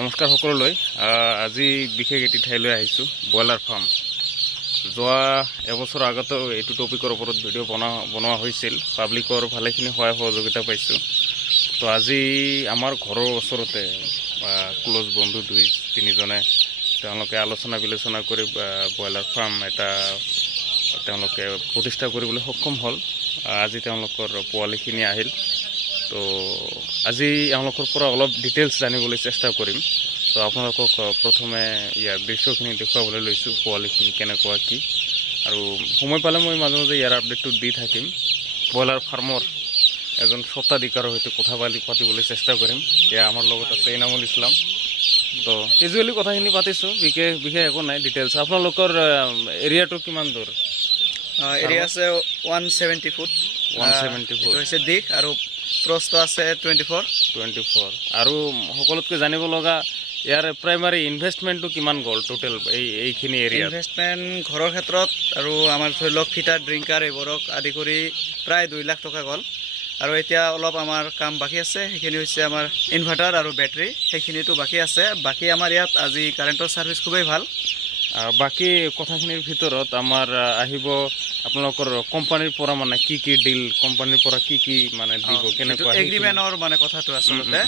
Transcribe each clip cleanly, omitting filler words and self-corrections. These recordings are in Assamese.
নমস্কাৰ সকলোলৈ। আজি বিশেষ এটি ঠাইলৈ আহিছোঁ, ব্ৰইলাৰ ফাৰ্ম। যোৱা এবছৰ আগতে এইটো টপিকৰ ওপৰত ভিডিঅ' বনোৱা হৈছিল। পাব্লিকৰ ভালেখিনি সহায় সহযোগিতা পাইছোঁ। তো আজি আমাৰ ঘৰৰ ওচৰতে ক্ল'জ বন্ধু দুই তিনিজনে তেওঁলোকে আলোচনা বিলোচনা কৰি ব্ৰইলাৰ ফাৰ্ম এটা তেওঁলোকে প্ৰতিষ্ঠা কৰিবলৈ সক্ষম হ'ল। আজি তেওঁলোকৰ পোৱালিখিনি আহিল। তো আজি এওঁলোকৰ পৰা অলপ ডিটেইলছ জানিবলৈ চেষ্টা কৰিম। তো আপোনালোকক প্ৰথমে ইয়াৰ দৃশ্যখিনি দেখুৱাবলৈ লৈছোঁ, পোৱালিখিনি কেনেকুৱা কি, আৰু সময় পালে মই মাজে মাজে ইয়াৰ আপডেটটো দি থাকিম। ব্ৰইলাৰ ফাৰ্মৰ এজন স্বত্বাধিকাৰৰ সৈতে কথা পাতিবলৈ চেষ্টা কৰিম। এয়া আমাৰ লগত আছে ইনামুল ইছলাম। তো কেজুৱেলি কথাখিনি পাতিছোঁ, বিশেষ একো নাই। ডিটেইলছ আপোনালোকৰ এৰিয়াটো কিমান দূৰ? এৰিয়া আছে 170 ফুট। 170 ফুট হৈছে দিশ, আৰু প্ৰস্থ আছে 24। আৰু সকলোতকৈ জানিব লগা ইয়াৰ প্ৰাইমাৰী ইনভেষ্টমেণ্টটো কিমান গ'ল টোটেল এইখিনি এৰিয়া? ইনভেষ্টমেণ্ট ঘৰৰ ক্ষেত্ৰত আৰু আমাৰ ধৰি লওক ফিটাৰ ড্ৰিংকাৰ এইবোৰক আদি কৰি প্ৰায় 2 লাখ টকা গ'ল। আৰু এতিয়া অলপ আমাৰ কাম বাকী আছে, সেইখিনি হৈছে আমাৰ ইনভাৰ্টাৰ আৰু বেটাৰী, সেইখিনিতো বাকী আছে। বাকী আমাৰ ইয়াত আজি কাৰেণ্টৰ ছাৰ্ভিচ খুবেই ভাল। বাকী কথাখিনিৰ ভিতৰত আমাৰ আহিব আপোনালোকৰ কোম্পানীৰ পৰা মানে কি ডিল, কোম্পানীৰ পৰা কি মানে দিব, কেনেকুৱা এগ্ৰিমেণ্টৰ মানে কথাটো আচলতে।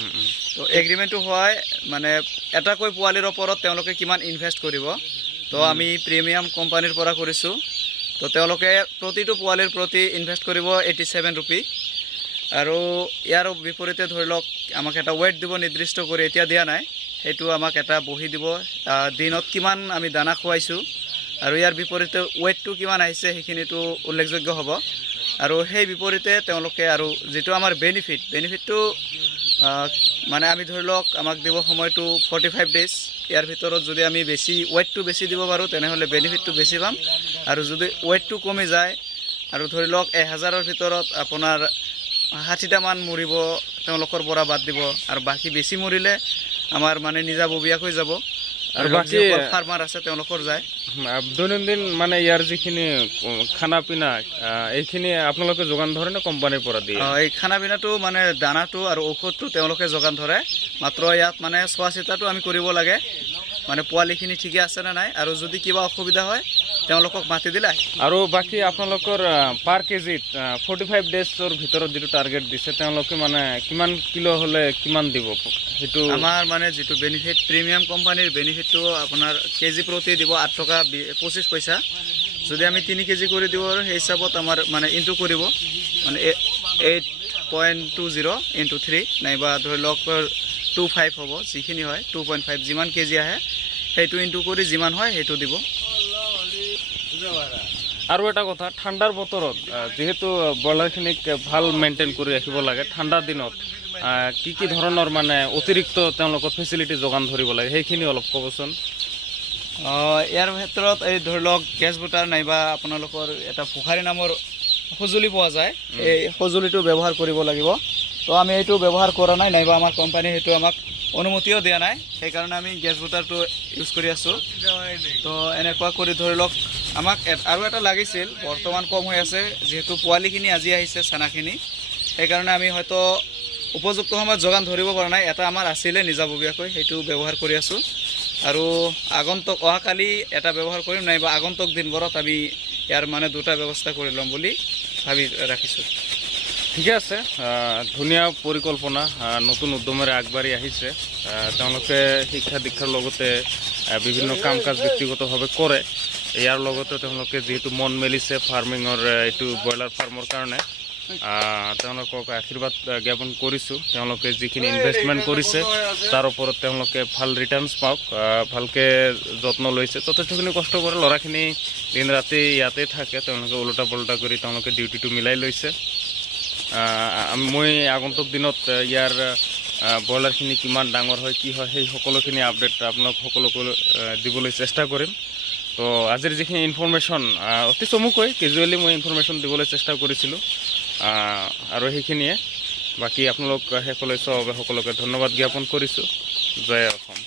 তো এগ্ৰিমেণ্টটো হয় মানে এটাকৈ পোৱালিৰ ওপৰত তেওঁলোকে কিমান ইনভেষ্ট কৰিব। তো আমি প্ৰিমিয়াম কোম্পানীৰ পৰা কৰিছোঁ। তো তেওঁলোকে প্ৰতিটো পোৱালিৰ প্ৰতি ইনভেষ্ট কৰিব 87 ৰুপি। আৰু ইয়াৰ বিপৰীতে ধৰি লওক আমাক এটা ৱেট দিব নিৰ্দিষ্ট কৰি, এতিয়া দিয়া নাই, সেইটো আমাক এটা বহি দিব, দিনত কিমান আমি দানা খুৱাইছোঁ আৰু ইয়াৰ বিপৰীতে ৱেটটো কিমান আহিছে সেইখিনিতো উল্লেখযোগ্য হ'ব। আৰু সেই বিপৰীতে তেওঁলোকে আৰু যিটো আমাৰ বেনিফিটটো মানে আমি ধৰি লওক আমাক দিব সময়টো 45 ডেইজ। ইয়াৰ ভিতৰত যদি আমি ৱেটটো বেছি দিব পাৰোঁ তেনেহ'লে বেনিফিটটো বেছি পাম। আৰু যদি ৱেটটো কমি যায় আৰু ধৰি লওক 1000ৰ ভিতৰত আপোনাৰ 60টামান মৰিব, তেওঁলোকৰ পৰা বাদ দিব, আৰু বাকী বেছি মৰিলে আমাৰ মানে নিজাববীয়াকৈ যাব। আৰু বাকী ফাৰ্মাৰ আছে তেওঁলোকৰ যায়। দৈনন্দিন মানে ইয়াৰ যিখিনি খানা পিনা এইখিনি আপোনালোকে যোগান ধৰে নে কোম্পানীৰ পৰা দিয়ে? এই খানা পিনাটো মানে দানাটো আৰু ঔষধটো তেওঁলোকে যোগান ধৰে। মাত্ৰ ইয়াত মানে চোৱা চিতাটো আমি কৰিব লাগে, মানে পোৱালিখিনি ঠিকে আছে নে নাই, আৰু যদি কিবা অসুবিধা হয় তেওঁলোকক মাতি দিলে। আৰু বাকী আপোনালোকৰ পাৰ কেজিত 45 ডেজৰ ভিতৰত যিটো টাৰ্গেট দিছে, তেওঁলোকে মানে কিমান কিলো হ'লে কিমান দিব? সেইটো আমাৰ মানে যিটো বেনিফিট, প্ৰিমিয়াম কোম্পানীৰ বেনিফিটটো আপোনাৰ কেজি প্ৰতি দিব 8 টকা 25 পইচা। যদি আমি 3 কেজি কৰি দিওঁ আৰু সেই হিচাপত আমাৰ মানে ইনটু কৰিব, মানে 8.20 × 3 নাইবা ধৰি লওক 25 হ'ব, যিখিনি হয় 2.5, যিমান কেজি আহে সেইটো ইনটু কৰি যিমান হয় সেইটো দিব। আৰু এটা কথা, ঠাণ্ডাৰ বতৰত যিহেতু ব্ৰইলাৰখিনিক ভাল মেইনটেইন কৰি ৰাখিব লাগে, ঠাণ্ডাৰ দিনত কি ধৰণৰ মানে অতিৰিক্ত তেওঁলোকৰ ফেচিলিটি যোগান ধৰিব লাগে সেইখিনি অলপ ক'বচোন। ইয়াৰ ক্ষেত্ৰত এই ধৰি লওক গেছ বুটাৰ নাইবা আপোনালোকৰ এটা পুখাৰী নামৰ সঁজুলি পোৱা যায়, এই সঁজুলিটো ব্যৱহাৰ কৰিব লাগিব। তো আমি এইটো ব্যৱহাৰ কৰা নাই, নাইবা আমাৰ কোম্পানীয়ে সেইটো আমাক অনুমতিও দিয়া নাই, সেইকাৰণে আমি গেছ বুটাৰটো ইউজ কৰি আছোঁ। তো এনেকুৱা কৰি ধৰি লওক আমাক আৰু এটা লাগিছিল, বৰ্তমান কম হৈ আছে, যিহেতু পোৱালিখিনি আজি আহিছে চানাখিনি, সেইকাৰণে আমি হয়তো উপযুক্ত সময়ত যোগান ধৰিব পৰা নাই। এটা আমাৰ আছিলে নিজাববীয়াকৈ, সেইটো ব্যৱহাৰ কৰি আছোঁ। আৰু অহাকালি এটা ব্যৱহাৰ কৰিম, নাইবা আগন্তুক দিনবোৰত আমি ইয়াৰ মানে 2টা ব্যৱস্থা কৰি ল'ম বুলি ভাবি ৰাখিছোঁ। ঠিকে আছে, ধুনীয়া পৰিকল্পনা, নতুন উদ্যমেৰে আগবাঢ়ি আহিছে। তেওঁলোকে শিক্ষা দীক্ষাৰ লগতে বিভিন্ন কাম কাজ ব্যক্তিগতভাৱে কৰে। ইয়াৰ লগতে তেওঁলোকে যিহেতু মন মেলিছে ফাৰ্মিঙৰ এইটো ব্ৰইলাৰ ফাৰ্মৰ কাৰণে, তেওঁলোকক আশীৰ্বাদ জ্ঞাপন কৰিছোঁ। তেওঁলোকে যিখিনি ইনভেষ্টমেণ্ট কৰিছে তাৰ ওপৰত তেওঁলোকে ভাল ৰিটাৰ্ণছ পাওক, ভালকৈ যত্ন লৈছে, যথেষ্টখিনি কষ্ট কৰে। ল'ৰাখিনি দিন ৰাতি ইয়াতে থাকে, তেওঁলোকে ওলোটা পোলোটা কৰি তেওঁলোকে ডিউটিটো মিলাই লৈছে। মই আগন্তুক দিনত ইয়াৰ ব্ৰইলাৰখিনি কিমান ডাঙৰ হয়, কি হয়, সেই সকলোখিনি আপডেট আপোনাক সকলোকে দিবলৈ চেষ্টা কৰিম। তো আজিৰ যিখিনি ইনফৰমেশ্যন অতি চমুকৈ কেজুৱেলি মই ইনফৰমেশ্যন দিবলৈ চেষ্টা কৰিছিলোঁ, আৰু সেইখিনিয়ে। বাকী আপোনালোক শেষলৈ চোৱাৰ বাবে সকলোকে ধন্যবাদ জ্ঞাপন কৰিছোঁ। জয় অসম।